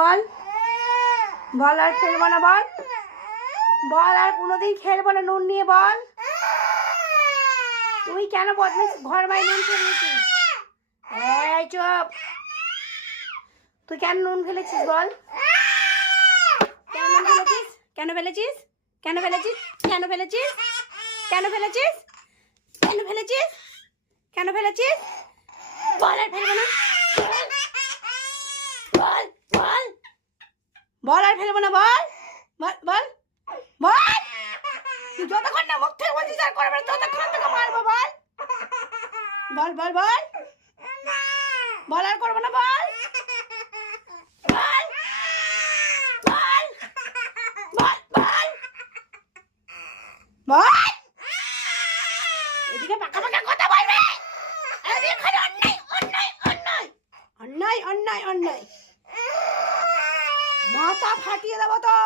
বল বল আর খেলবো না, বল বল আর কোনোদিন খেলবো না নুন নিয়ে, বল তুই কেন বদমাইশ ঘর মাই নুন খেলেছিস? এই চুপ, তুই কেন নুন ফেলেছিস বল? কেন নুন ফেলেছিস? কেন ফেলেছিস? কেন ফেলেছিস? কেন ফেলেছিস? কেন ফেলেছিস? কেন ফেলেছিস? কেন ফেলেছিস? বল আর ফেলবো না, বল বল বল আর ফেলবো না, বল বল বল বল। তুই যতক্ষণ না মুখ থেকে বলছিস আর করবে ততক্ষণ তোকে মারবো, বল বল বল বল বল আর করবো না, বল বল বল বল বল বল। এদিকে পাকা পাকা কথা বলবে, এদিকে খালি অন্যায় অন্যায় অন্যায় অন্যায় অন্যায় অন্যায়, মাথা ফাটিয়ে দেবো তো।